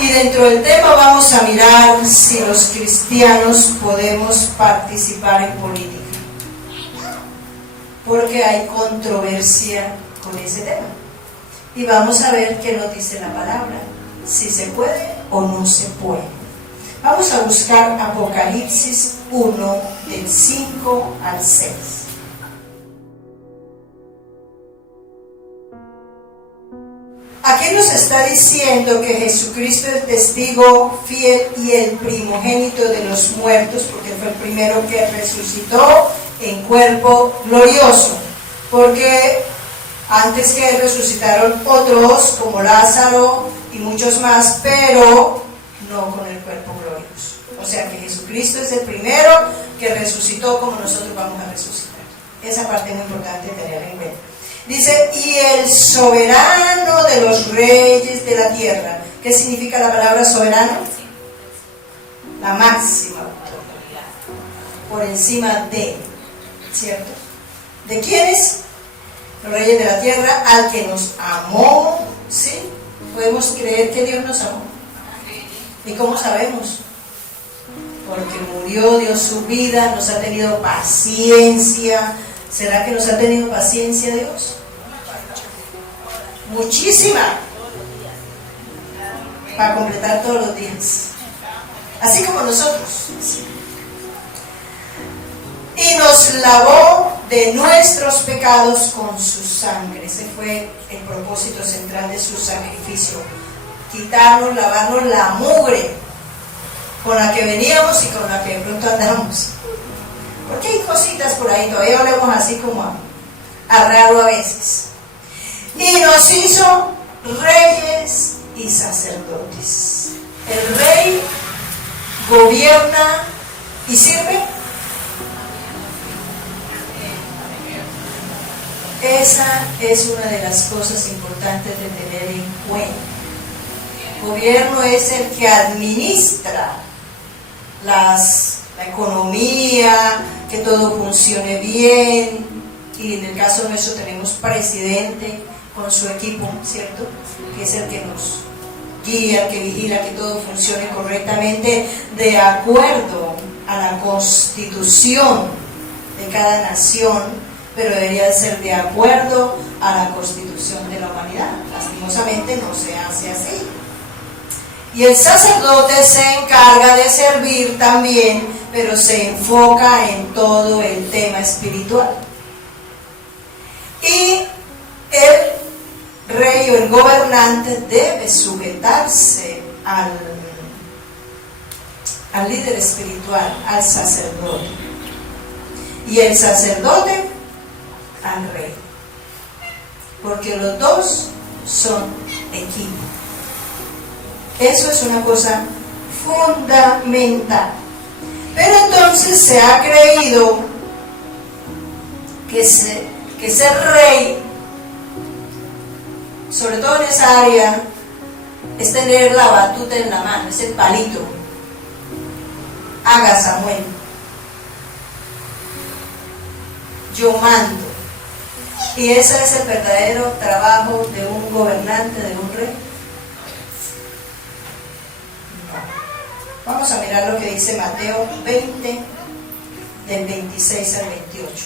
Y dentro del tema vamos a mirar si los cristianos podemos participar en política, porque hay controversia con ese tema. Y vamos a ver qué nos dice la palabra, si se puede o no se puede. Vamos a buscar Apocalipsis 1, del 5 al 6. Aquí nos está diciendo que Jesucristo es testigo fiel y el primogénito de los muertos, porque fue el primero que resucitó en cuerpo glorioso, porque antes que él resucitaron otros como Lázaro y muchos más, pero no con el cuerpo glorioso. O sea que Jesucristo es el primero que resucitó como nosotros vamos a resucitar. Esa parte es muy importante tener en cuenta. Dice, y el soberano de los reyes de la tierra. ¿Qué significa la palabra soberano? La máxima autoridad, por encima de, ¿cierto? ¿De quiénes? Los reyes de la tierra, al que nos amó, ¿sí? Podemos creer que Dios nos amó. ¿Y cómo sabemos? Porque murió, dio su vida, nos ha tenido paciencia. ¿Será que nos ha tenido paciencia Dios? Muchísima. Para completar todos los días. Así como nosotros. Y nos lavó de nuestros pecados con su sangre. Ese fue el propósito central de su sacrificio. Quitarnos, lavarnos la mugre con la que veníamos y con la que de pronto andamos. Porque hay cositas por ahí, todavía hablamos así como a raro a veces. Y nos hizo reyes y sacerdotes. El rey gobierna y sirve. Esa es una de las cosas importantes de tener en cuenta. El gobierno es el que administra la economía, que todo funcione bien, y en el caso nuestro tenemos presidente con su equipo, ¿cierto? Que es el que nos guía, que vigila que todo funcione correctamente de acuerdo a la constitución de cada nación, pero debería de ser de acuerdo a la constitución de la humanidad. Lastimosamente no se hace así. Y el sacerdote se encarga de servir también, pero se enfoca en todo el tema espiritual. Y el rey o el gobernante debe sujetarse al líder espiritual, al sacerdote. Y el sacerdote al rey. Porque los dos son equipo. Eso es una cosa fundamental. Pero entonces se ha creído que ser rey, sobre todo en esa área, es tener la batuta en la mano, es el palito. Haga, Samuel. Yo mando. Y ese es el verdadero trabajo de un gobernante, de un rey. Vamos a mirar lo que dice Mateo 20, del 26 al 28.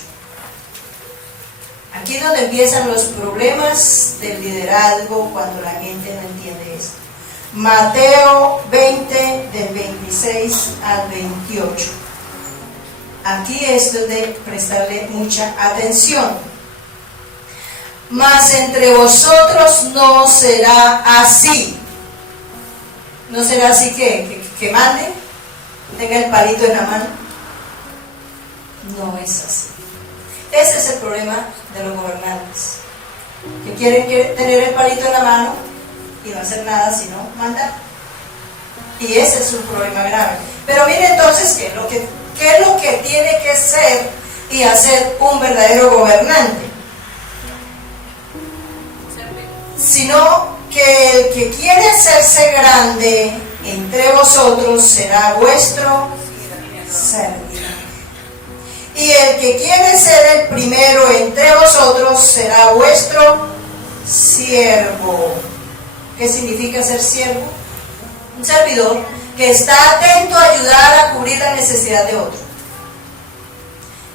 Aquí es donde empiezan los problemas del liderazgo cuando la gente no entiende esto. Mateo 20, del 26 al 28. Aquí es donde prestarle mucha atención. Mas entre vosotros no será así. ¿No será así que mande? ¿Tenga el palito en la mano? No es así. Ese es el problema de los gobernantes, que quieren tener el palito en la mano y no hacer nada sino mandar. Y ese es un problema grave. Pero mire entonces qué es lo que tiene que ser y hacer un verdadero gobernante. Sino que el que quiere hacerse grande entre vosotros será vuestro servidor. Y el que quiere ser el primero entre vosotros será vuestro siervo. ¿Qué significa ser siervo? un servidor que está atento a ayudar a cubrir la necesidad de otro,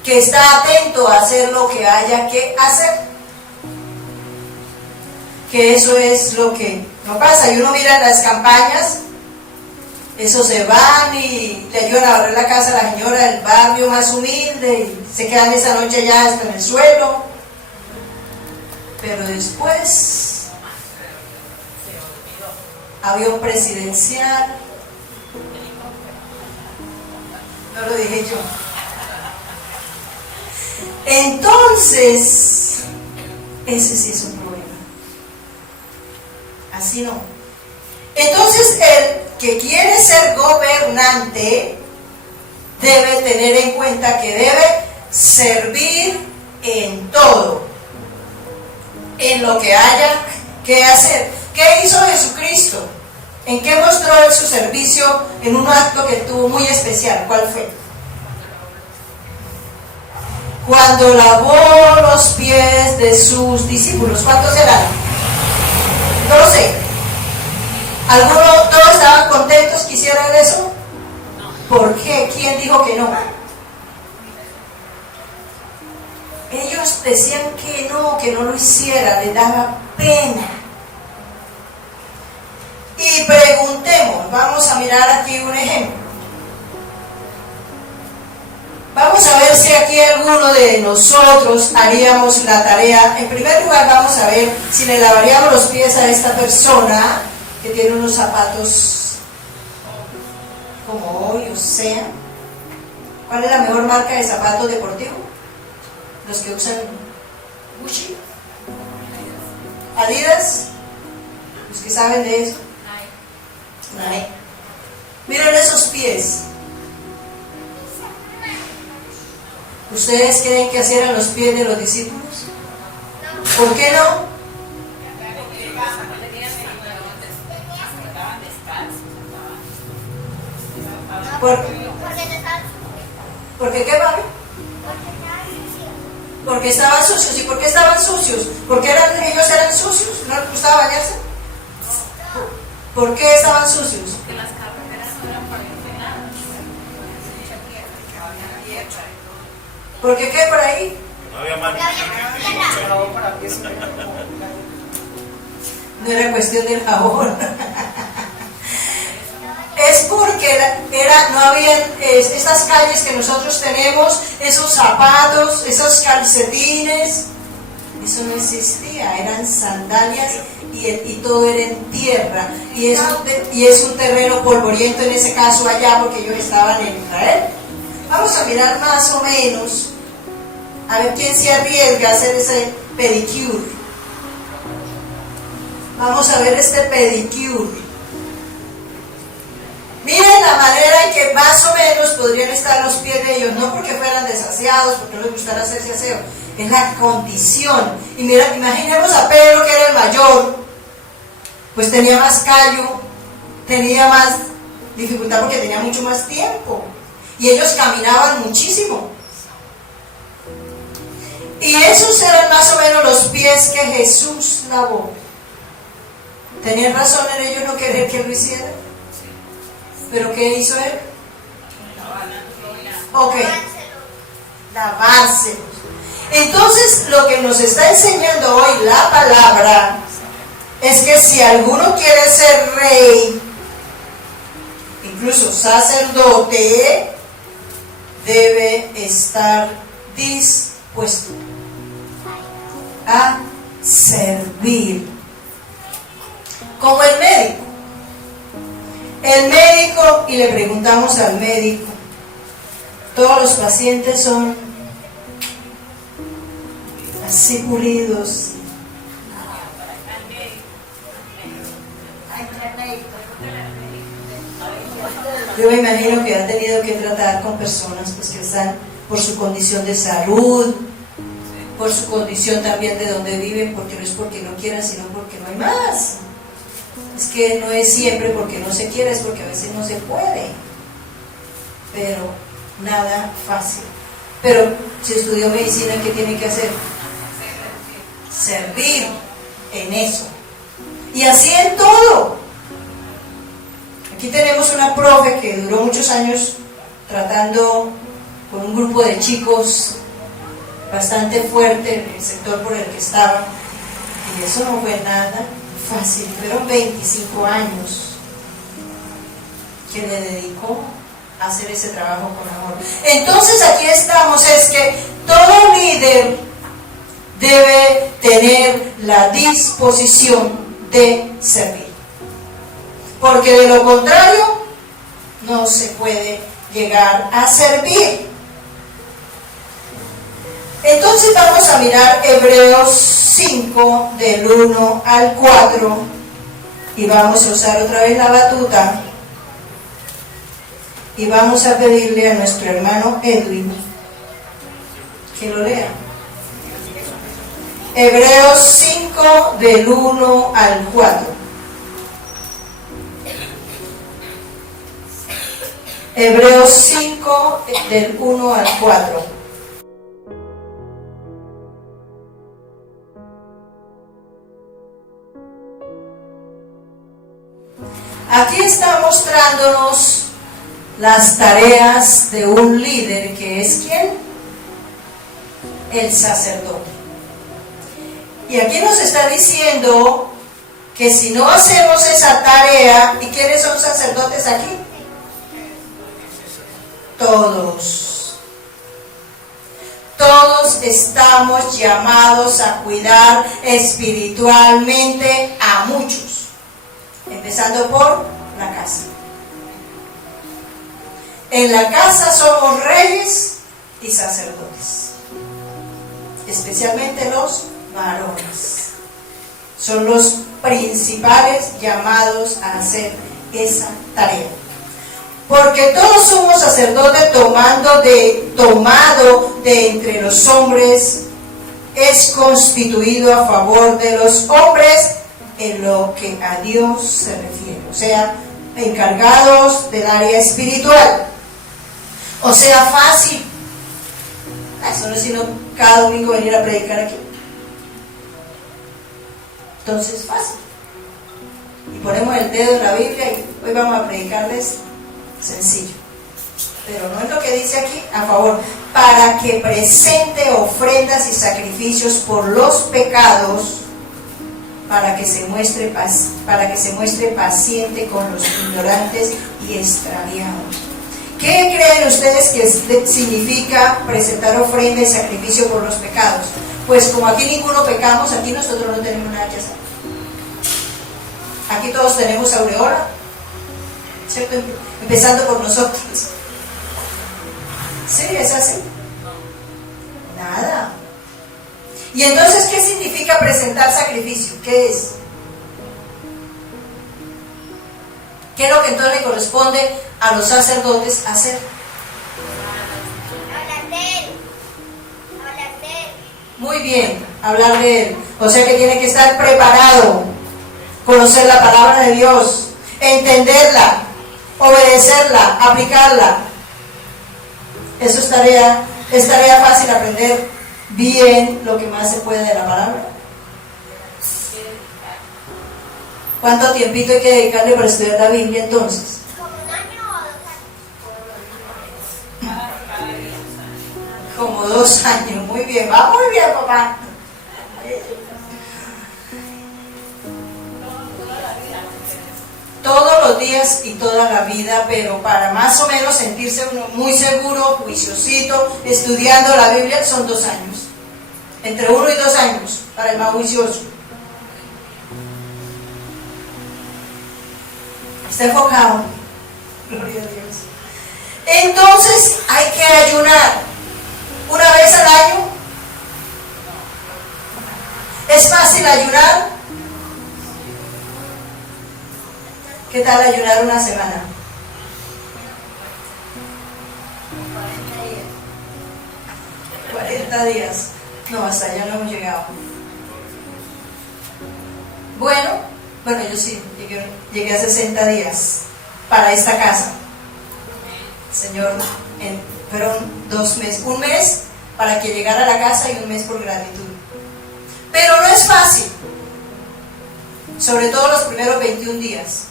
que está atento a hacer lo que haya que hacer, que eso es lo que no pasa. Y uno mira las campañas, esos se van y le ayudan a barrer la casa a la señora del barrio más humilde y se quedan esa noche ya hasta en el suelo, pero después avión presidencial, no lo dije yo. Entonces, ese sí es un problema. Así no. Entonces, el que quiere ser gobernante debe tener en cuenta que debe servir en todo, en lo que haya que hacer. ¿Qué hizo Jesucristo? ¿En qué mostró él su servicio en un acto que tuvo muy especial? ¿Cuál fue? Cuando lavó los pies de sus discípulos. ¿Cuántos eran? 12. ¿Algunos, todos estaban contentos que hicieran eso? ¿Por qué? ¿Quién dijo que no? Ellos decían que no lo hiciera, les daba pena. Y preguntemos, vamos a mirar aquí un ejemplo. Vamos a ver si aquí alguno de nosotros haríamos la tarea. En primer lugar, vamos a ver si le lavaríamos los pies a esta persona que tiene unos zapatos como hoy, o sea. ¿Cuál es la mejor marca de zapatos deportivos? Los que usan Gucci, Adidas, los que saben de eso. Nike. Miren esos pies. ¿Ustedes creen que así eran los pies de los discípulos? ¿Por qué no? ¿Porque qué vale? Porque estaban sucios. ¿Y por qué estaban sucios? ¿Porque ellos eran sucios? ¿No les gustaba bañarse? ¿Por qué estaban sucios? Porque las carreteras no eran para entrenar. ¿Por qué qué por ahí? No había máquina. No era cuestión del jabón. Es porque no habían estas calles que nosotros tenemos, esos zapatos, esos calcetines, eso no existía, eran sandalias y todo era en tierra, y es un terreno polvoriento en ese caso allá porque ellos estaban en Israel. Vamos a mirar más o menos, a ver quién se arriesga a hacer ese pedicure. Vamos a ver este pedicure. Miren la manera en que más o menos podrían estar los pies de ellos, no porque fueran desaseados, porque no les gustara hacerse aseo, es la condición. Y mira, imaginemos a Pedro, que era el mayor, pues tenía más callo, tenía más dificultad porque tenía mucho más tiempo, y ellos caminaban muchísimo. Y esos eran más o menos los pies que Jesús lavó. ¿Tenían razón en ellos no querer que lo hiciera? ¿Pero qué hizo él? Ok, lavárselos. Entonces, lo que nos está enseñando hoy la palabra es que si alguno quiere ser rey, incluso sacerdote, debe estar dispuesto a servir. Como el médico. El médico, y le preguntamos al médico, todos los pacientes son así pulidos. Yo me imagino que ha tenido que tratar con personas pues, que están por su condición de salud, por su condición también de donde viven, porque no es porque no quieran, sino porque no hay más. Es que no es siempre porque no se quiere, es porque a veces no se puede. Pero nada fácil. Pero si estudió medicina, ¿qué tiene que hacer? Servir en eso. Y así en todo. Aquí tenemos una profe que duró muchos años tratando con un grupo de chicos bastante fuerte en el sector por el que estaba, y eso no fue nada fácil. Fueron 25 años que le dedicó a hacer ese trabajo con amor. Entonces aquí estamos, es que todo líder debe tener la disposición de servir, porque de lo contrario no se puede llegar a servir. Entonces vamos a mirar Hebreos 5 del 1 al 4 y vamos a usar otra vez la batuta y vamos a pedirle a nuestro hermano Edwin que lo lea. Hebreos 5 del 1 al 4. Hebreos 5 del 1 al 4. Aquí está mostrándonos las tareas de un líder, que es ¿quién? El sacerdote. Y aquí nos está diciendo que si no hacemos esa tarea, ¿y quiénes son sacerdotes aquí? Todos. Todos estamos llamados a cuidar espiritualmente a muchos, empezando por la casa. En la casa somos reyes y sacerdotes, especialmente los varones. Son los principales llamados a hacer esa tarea. Porque todos somos sacerdotes tomado de entre los hombres, es constituido a favor de los hombres en lo que a Dios se refiere. O sea, encargados del área espiritual. O sea, fácil. Eso no es sino cada domingo venir a predicar aquí. Entonces, fácil. Y ponemos el dedo en la Biblia y hoy vamos a predicarles sencillo. Pero no es lo que dice aquí, a favor. Para que presente ofrendas y sacrificios por los pecados, para que se muestre paciente con los ignorantes y extraviados. ¿Qué creen ustedes que significa presentar ofrenda y sacrificio por los pecados? Pues como aquí ninguno pecamos, aquí nosotros no tenemos nada que hacer. Aquí todos tenemos aureola, ¿cierto? Empezando por nosotros. Sí, es así. Nada. Y entonces, ¿qué significa presentar sacrificio? ¿Qué es? ¿Qué es lo que entonces le corresponde a los sacerdotes hacer? Hablar de él. Muy bien, hablar de él. O sea que tiene que estar preparado, conocer la palabra de Dios, entenderla, obedecerla, aplicarla. Eso es tarea fácil, aprender bien lo que más se puede de la palabra. ¿Cuánto tiempito hay que dedicarle para estudiar la Biblia entonces? Como 1 año o 2 años. Como 2 años, muy bien, va muy bien, papá. Todos los días y toda la vida, pero para más o menos sentirse uno muy seguro, juiciosito, estudiando la Biblia, son 2 años. Entre 1 y 2 años para el más juicioso. Está enfocado. Gloria a Dios. Entonces hay que ayunar una vez al año. ¿Es fácil ayunar? ¿Qué tal ayunar una semana? 40 días. No, hasta allá no hemos llegado. Bueno, yo sí, llegué a 60 días para esta casa. Señor, fueron 2 meses, 1 mes para que llegara a la casa y 1 mes por gratitud. Pero no es fácil, sobre todo los primeros 21 días.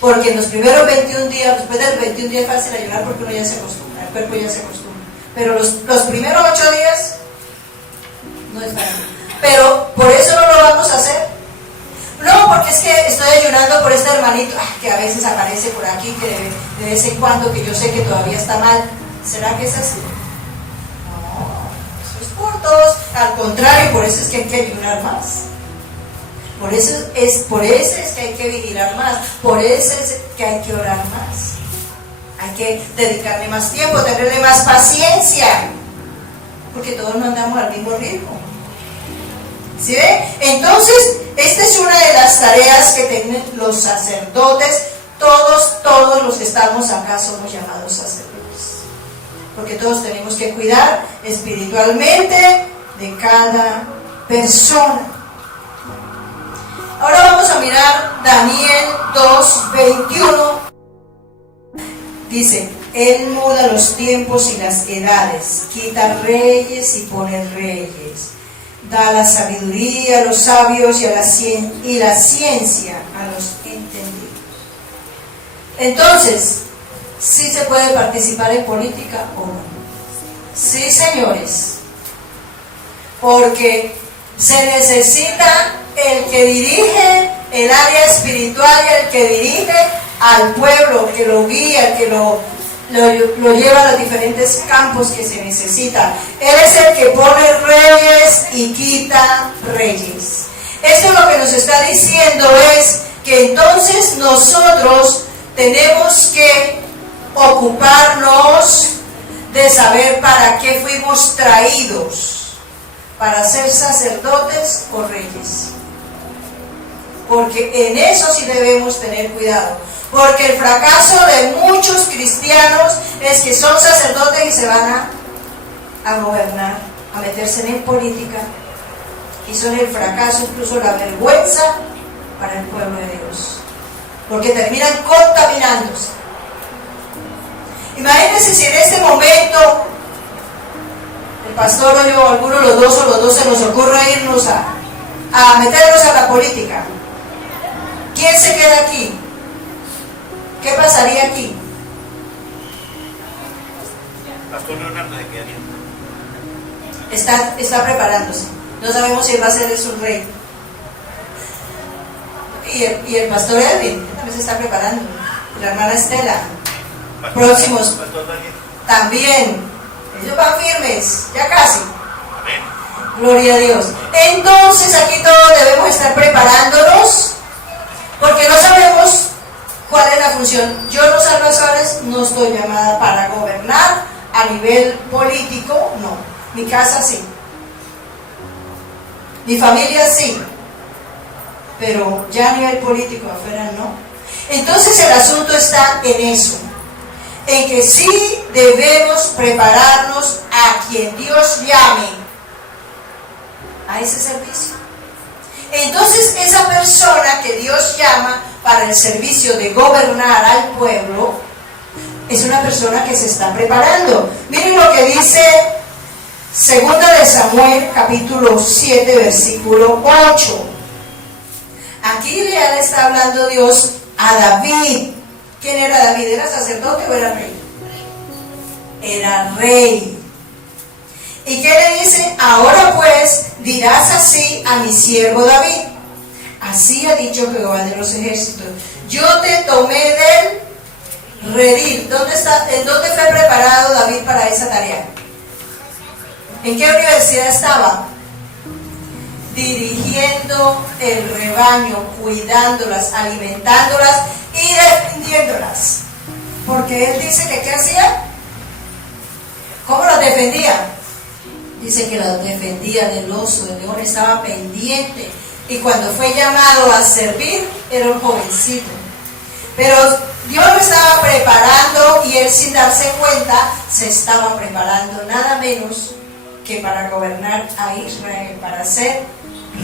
Porque en los primeros 21 días, después de los 21 días es fácil ayunar porque uno ya se acostumbra, el cuerpo ya se acostumbra. Pero los primeros 8 días no es fácil. Pero por eso no lo vamos a hacer. No, porque es que estoy ayunando por este hermanito que a veces aparece por aquí, que de vez en cuando, que yo sé que todavía está mal. ¿Será que es así? No, eso es por todos. Al contrario, por eso es que hay que ayunar más. Por eso es que hay que vigilar más. Por eso es que hay que orar más. Hay que dedicarle más tiempo, tenerle más paciencia. Porque todos no andamos al mismo ritmo. ¿Sí ve? Entonces, esta es una de las tareas que tienen los sacerdotes. Todos los que estamos acá somos llamados sacerdotes. Porque todos tenemos que cuidar espiritualmente de cada persona. Ahora vamos a mirar Daniel 2:21. Dice, Él muda los tiempos y las edades, quita reyes y pone reyes. Da la sabiduría a los sabios y la ciencia a los entendidos. Entonces, ¿sí se puede participar en política o no? Sí, señores. Porque se necesita el que dirige el área espiritual y el que dirige al pueblo, que lo guía, el que lo lleva a los diferentes campos que se necesitan. Él es el que pone reyes y quita reyes. Esto lo que nos está diciendo es que entonces nosotros tenemos que ocuparnos de saber para qué fuimos traídos, para ser sacerdotes o reyes. Porque en eso sí debemos tener cuidado. Porque el fracaso de muchos cristianos es que son sacerdotes y se van a gobernar, a meterse en política. Y son el fracaso, incluso la vergüenza para el pueblo de Dios. Porque terminan contaminándose. Imagínense si en este momento el pastor o yo, alguno de los dos se nos ocurre irnos a meternos a la política. ¿Quién se queda aquí? ¿Qué pasaría aquí? Pastor Leonardo se quedaría. Está preparándose. No sabemos si él va a ser un rey. Y el pastor Edwin también se está preparando. La hermana Estela. Próximos. Pastor Daniel. También. Ellos van firmes. Ya casi. Amén. Gloria a Dios. Entonces aquí todos debemos estar preparándonos. Porque no sabemos cuál es la función. Yo, Rosalba Suárez, no estoy llamada para gobernar a nivel político, no. Mi casa sí. Mi familia sí. Pero ya a nivel político afuera no. Entonces el asunto está en eso. En que sí debemos prepararnos a quien Dios llame a ese servicio. Entonces esa persona que Dios llama para el servicio de gobernar al pueblo es una persona que se está preparando. Miren lo que dice 2 de Samuel capítulo 7 versículo 8. Aquí le está hablando Dios a David. ¿Quién era David? ¿Era sacerdote o era rey? Era rey. ¿Y qué le dice? Ahora pues dirás así a mi siervo David. Así ha dicho Jehová de los ejércitos. Yo te tomé del redil. ¿En dónde fue preparado David para esa tarea? ¿En qué universidad estaba? Dirigiendo el rebaño, cuidándolas, alimentándolas y defendiéndolas. Porque él dice que ¿qué hacía? ¿Cómo las defendía? Dice que las defendía del oso, del león, estaba pendiente. Y cuando fue llamado a servir, era un jovencito. Pero Dios lo estaba preparando y él, sin darse cuenta, se estaba preparando nada menos que para gobernar a Israel, para ser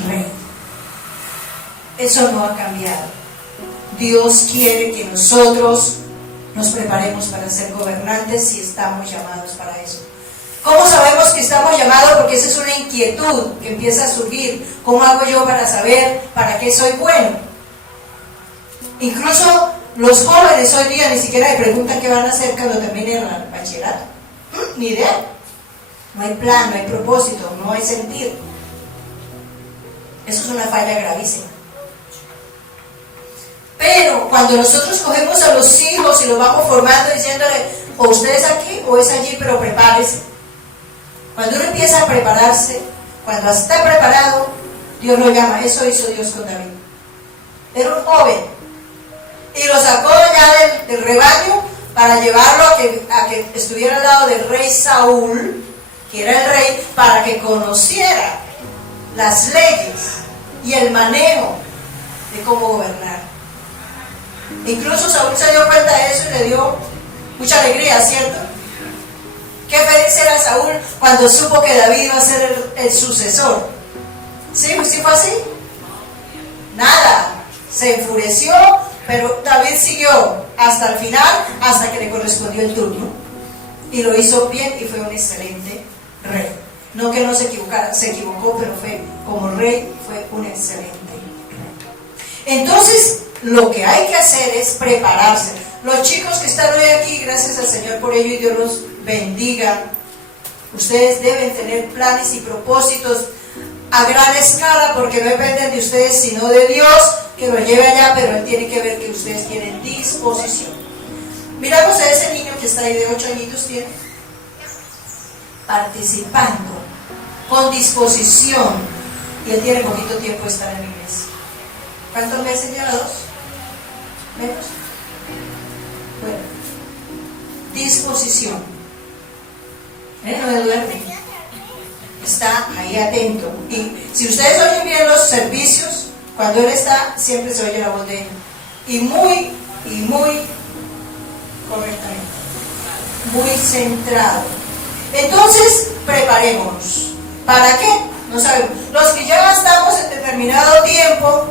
rey. Eso no ha cambiado. Dios quiere que nosotros nos preparemos para ser gobernantes y estamos llamados para eso. ¿Cómo sabemos que estamos llamados? Porque esa es una inquietud que empieza a surgir. ¿Cómo hago yo para saber para qué soy bueno? Incluso Los jóvenes hoy día ni siquiera me preguntan qué van a hacer cuando terminen el bachillerato. Ni idea. No hay plan, no hay propósito, no hay sentido. Eso es una falla gravísima. Pero cuando nosotros cogemos a los hijos y los vamos formando diciéndole, o usted es aquí o es allí, pero prepárese. Cuando uno empieza a prepararse, cuando está preparado, Dios lo llama. Eso hizo Dios con David. Era un joven y lo sacó ya del rebaño para llevarlo a que estuviera al lado del rey Saúl, que era el rey, para que conociera las leyes y el manejo de cómo gobernar. Incluso Saúl se dio cuenta de eso y le dio mucha alegría, ¿cierto? Qué feliz era Saúl cuando supo que David iba a ser el sucesor. ¿Sí? ¿Sí fue así? Nada, se enfureció, pero David siguió hasta el final, hasta que le correspondió el turno. Y lo hizo bien y fue un excelente rey. No que no se equivocara, se equivocó, pero como rey fue un excelente rey. Entonces, lo que hay que hacer es prepararse. Los chicos que están hoy aquí, gracias al Señor por ello y Dios los bendiga. Ustedes deben tener planes y propósitos a gran escala, porque no dependen de ustedes sino de Dios, que los lleve allá, pero Él tiene que ver que ustedes tienen disposición. Miramos a ese niño que está ahí de 8 añitos, tiene participando, con disposición, y él tiene poquito tiempo de estar en la iglesia. ¿Cuántos meses lleva? ¿2? ¿Menos? Bueno, disposición. No me duerme. Está ahí atento. Y si ustedes oyen bien los servicios, cuando él está, siempre se oye la voz de él. Y muy correctamente. Muy centrado. Entonces, preparémonos. ¿Para qué? No sabemos. Los que ya estamos en determinado tiempo,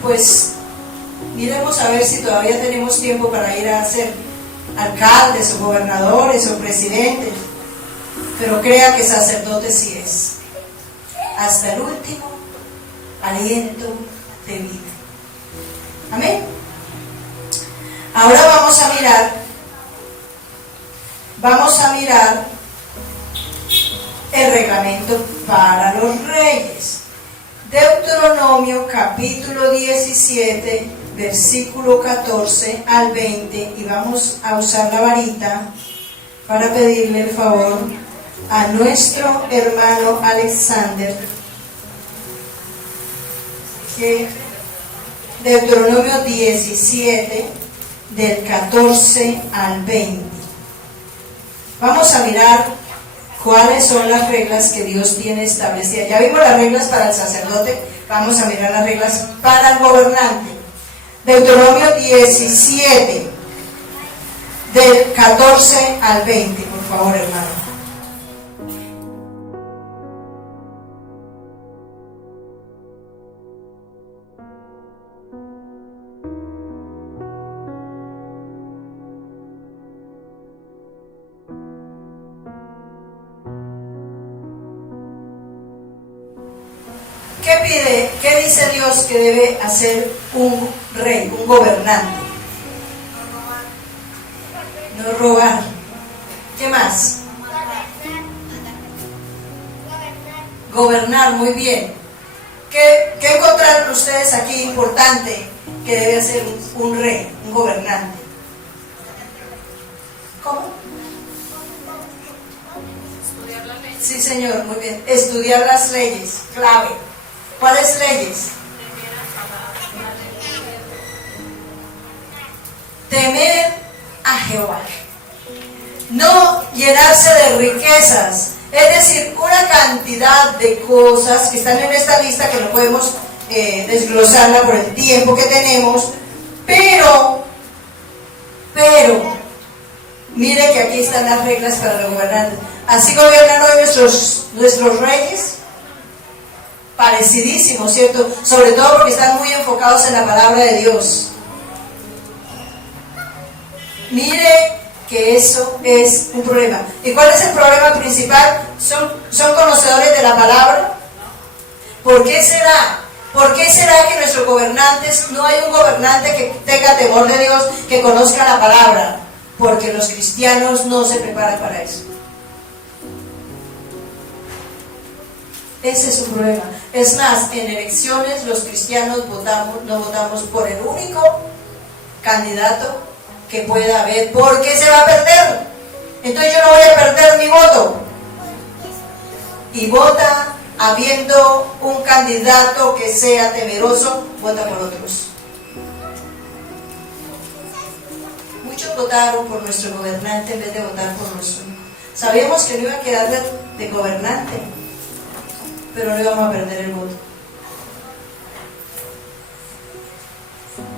pues miremos a ver si todavía tenemos tiempo para ir a ser alcaldes o gobernadores o presidentes. Pero crea que sacerdote sí es. Hasta el último aliento de vida. Amén. Ahora vamos a mirar el reglamento para los reyes. Deuteronomio capítulo 17, versículo 14 al 20, y vamos a usar la varita para pedirle el favor a nuestro hermano Alexander que Deuteronomio 17 del 14 al 20. Vamos a mirar cuáles son las reglas que Dios tiene establecidas. Ya vimos las reglas para el sacerdote, vamos a mirar las reglas para el gobernante. Deuteronomio 17 del 14 al 20, por favor, hermano. ¿Qué dice Dios que debe hacer un rey, un gobernante? No robar. ¿Qué más? Gobernar, muy bien. ¿Qué encontraron ustedes aquí importante que debe hacer un rey, un gobernante? ¿Cómo? Estudiar las leyes. Sí, señor, muy bien. Estudiar las leyes, clave. ¿Cuáles leyes? Temer a Jehová. No llenarse de riquezas, es decir, una cantidad de cosas que están en esta lista que no podemos desglosarla por el tiempo que tenemos, pero mire que aquí están las reglas para los gobernantes. Así gobiernan hoy nuestros reyes, parecidísimos, ¿cierto? Sobre todo porque están muy enfocados en la palabra de Dios. Mire que eso es un problema. ¿Y cuál es el problema principal? ¿Son conocedores de la palabra? ¿Por qué será ¿Por qué será que nuestros gobernantes, no hay un gobernante que tenga temor de Dios, que conozca la palabra? Porque los cristianos no se preparan para eso. Ese es un problema. Es más, en elecciones los cristianos no votamos por el único candidato que pueda haber, porque se va a perder. Entonces yo no voy a perder mi voto. Y vota habiendo un candidato que sea temeroso, vota por otros. Muchos votaron por nuestro gobernante en vez de votar por nuestro hijo. Sabíamos que no iba a quedar de gobernante, pero no íbamos a perder el voto.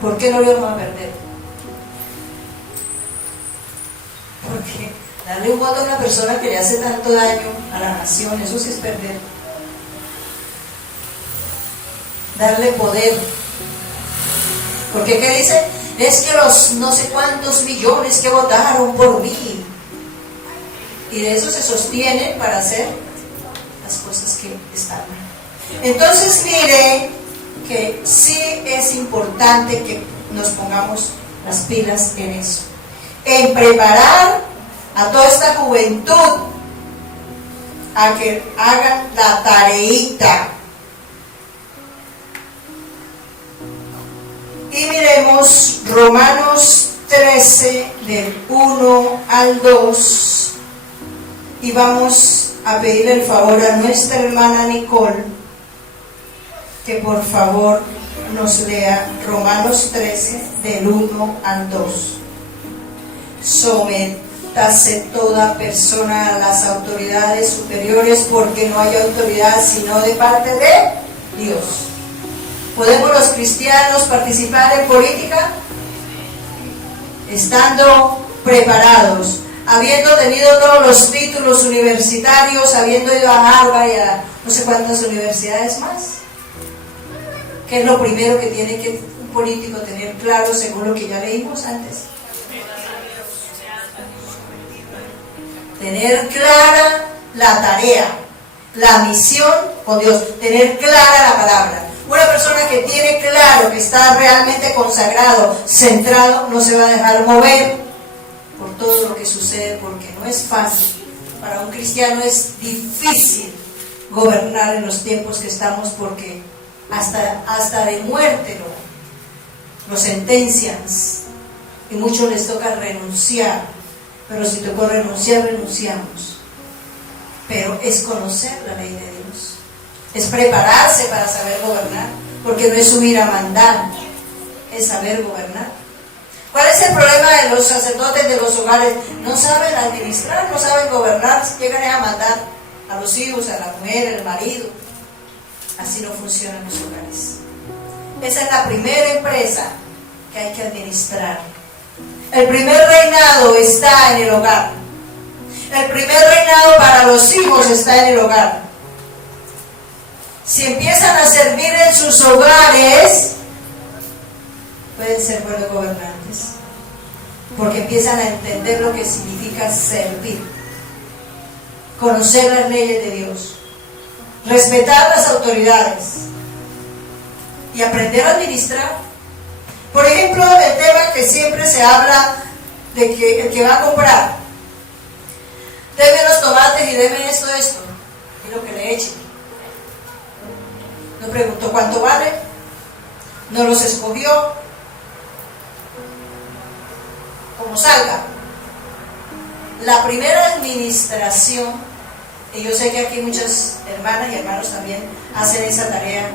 ¿Por qué no lo íbamos a perder? Porque darle un voto a una persona que le hace tanto daño a la nación, eso sí es perder. Darle poder. Porque ¿qué dice? Es que los no sé cuántos millones que votaron por mí. Y de eso se sostienen para hacer las cosas que están mal. Entonces mire que sí es importante que nos pongamos las pilas en eso, en preparar a toda esta juventud a que hagan la tareita. Y miremos Romanos 13 del 1 al 2 y vamos a pedirle el favor a nuestra hermana Nicole que por favor nos lea Romanos 13 del 1 al 2. Sométase toda persona a las autoridades superiores, porque no hay autoridad sino de parte de Dios. ¿Podemos los cristianos participar en política? Estando preparados, habiendo tenido todos los títulos universitarios, habiendo ido a Harvard y a no sé cuántas universidades más. ¿Qué es lo primero que tiene que un político tener claro según lo que ya leímos antes? Tener clara la tarea, la misión con Dios, tener clara la palabra. Una persona que tiene claro, que está realmente consagrado, centrado, no se va a dejar mover por todo lo que sucede, porque no es fácil. Para un cristiano es difícil gobernar en los tiempos que estamos, porque hasta de muerte lo sentencian, y muchos les toca renunciar. Pero si tocó renunciar, renunciamos. Pero es conocer la ley de Dios, es prepararse para saber gobernar, porque no es subir a mandar, es saber gobernar. ¿Cuál es el problema de los sacerdotes de los hogares? No saben administrar, no saben gobernar, llegan a mandar a los hijos, a la mujer, al marido. Así no funcionan los hogares. Esa es la primera empresa que hay que administrar. El primer reinado está en el hogar. El primer reinado para los hijos está en el hogar. Si empiezan a servir en sus hogares, pueden ser buenos gobernantes, porque empiezan a entender lo que significa servir, conocer las leyes de Dios, respetar las autoridades y aprender a administrar. Por ejemplo, el tema que siempre se habla de que el que va a comprar, deme los tomates y deme esto, y lo que le echen. No preguntó cuánto vale, no los escogió, como salga. La primera administración, y yo sé que aquí muchas hermanas y hermanos también hacen esa tarea.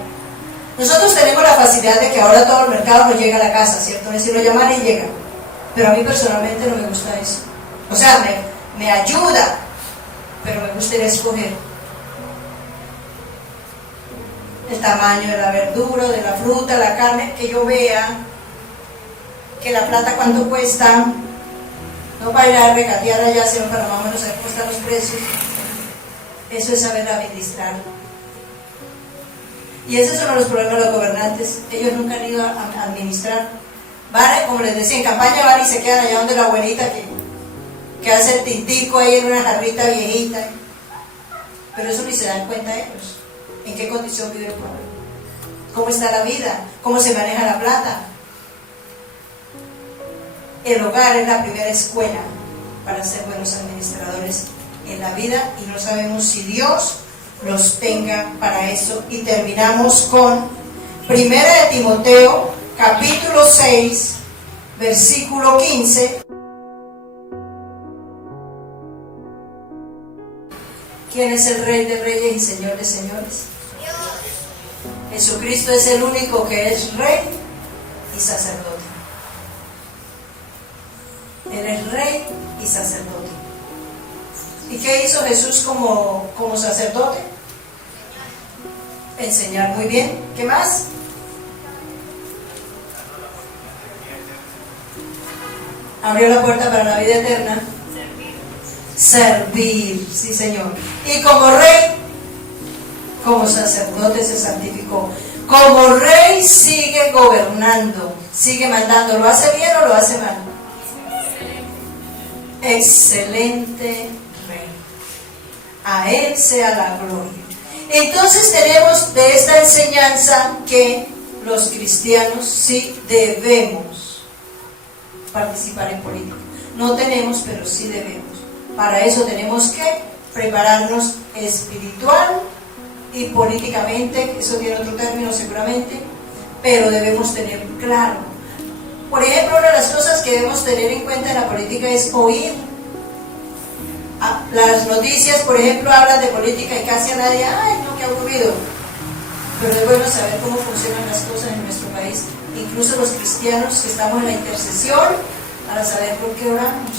Nosotros tenemos la facilidad de que ahora todo el mercado nos llega a la casa, ¿cierto? Es decir, lo llaman y llega. Pero a mí personalmente no me gusta eso. O sea, me ayuda, pero me gusta ir a escoger el tamaño de la verdura, de la fruta, la carne, que yo vea que la plata cuánto cuesta, no para ir a regatear allá, sino para más o menos saber cómo están los precios. Eso es saber administrar. Y ese es uno de los problemas de los gobernantes. Ellos nunca han ido a administrar. Van, como les decía, en campaña van y se quedan allá donde la abuelita que hace el tintico ahí en una jarrita viejita. Pero eso ni se dan cuenta ellos. ¿En qué condición vive el pueblo? cómo está la vida, cómo se maneja la plata. El hogar es la primera escuela para ser buenos administradores en la vida, y no sabemos si Dios los tenga para eso. Y terminamos con 1 de Timoteo, capítulo 6, versículo 15. ¿Quién es el Rey de Reyes y Señor de Señores? Jesucristo es el único que es Rey y sacerdote. Él es Rey y sacerdote. ¿Y qué hizo Jesús como sacerdote? Enseñar. Muy bien. ¿Qué más? Abrió la puerta para la vida eterna. Servir, sí, Señor. Y como Rey, como sacerdote se santificó. Como Rey sigue gobernando, sigue mandando. ¿Lo hace bien o lo hace mal? Excelente Rey. A Él sea la gloria. Entonces tenemos de esta enseñanza que los cristianos sí debemos participar en política. No tenemos, pero sí debemos. Para eso tenemos que prepararnos espiritual y políticamente, eso tiene otro término seguramente, pero debemos tener claro. Por ejemplo, una de las cosas que debemos tener en cuenta en la política es oír. Las noticias, por ejemplo, hablan de política y casi a nadie, ¡ay, no, qué aburrido! Pero es bueno saber cómo funcionan las cosas en nuestro país, incluso los cristianos que estamos en la intercesión, para saber por qué oramos.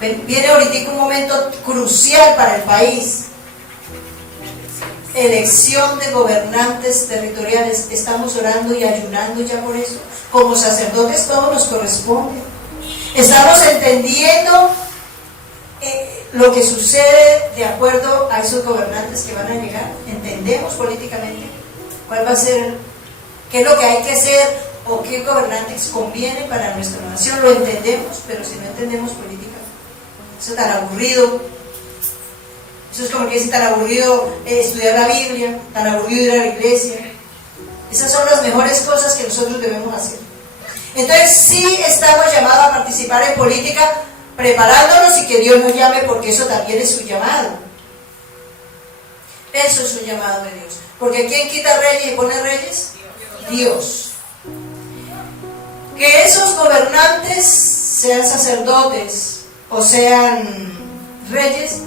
Viene ahorita un momento crucial para el país. Elección de gobernantes territoriales. Estamos orando y ayunando ya por eso. Como sacerdotes todo nos corresponde. Estamos entendiendo lo que sucede de acuerdo a esos gobernantes que van a llegar. Entendemos políticamente cuál va a ser, qué es lo que hay que hacer o qué gobernantes conviene para nuestra nación. Lo entendemos, pero si no entendemos política, eso es tan aburrido. Eso es como que es tan aburrido estudiar la Biblia, tan aburrido ir a la iglesia. Esas son las mejores cosas que nosotros debemos hacer. Entonces sí estamos llamados a participar en política, preparándonos y que Dios nos llame, porque eso también es su llamado. Eso es un llamado de Dios. Porque ¿quién quita reyes y pone reyes? Dios. Que esos gobernantes sean sacerdotes o sean reyes,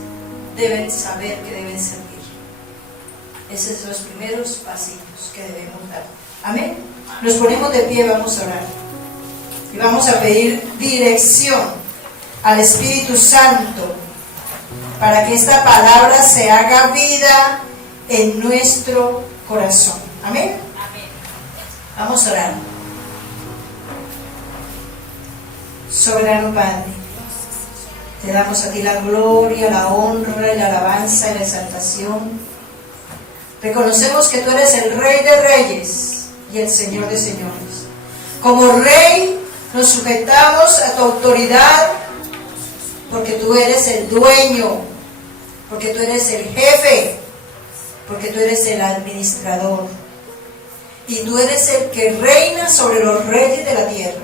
deben saber que deben servir. Esos son los primeros pasitos que debemos dar. Amén. Nos ponemos de pie, vamos a orar. Y vamos a pedir dirección al Espíritu Santo para que esta palabra se haga vida en nuestro corazón. Amén. Vamos a orar. Soberano Padre, te damos a ti la gloria, la honra, la alabanza y la exaltación. Reconocemos que tú eres el Rey de Reyes y el Señor de Señores. Como Rey nos sujetamos a tu autoridad, porque tú eres el dueño, porque tú eres el jefe, porque tú eres el administrador. Y tú eres el que reina sobre los reyes de la tierra.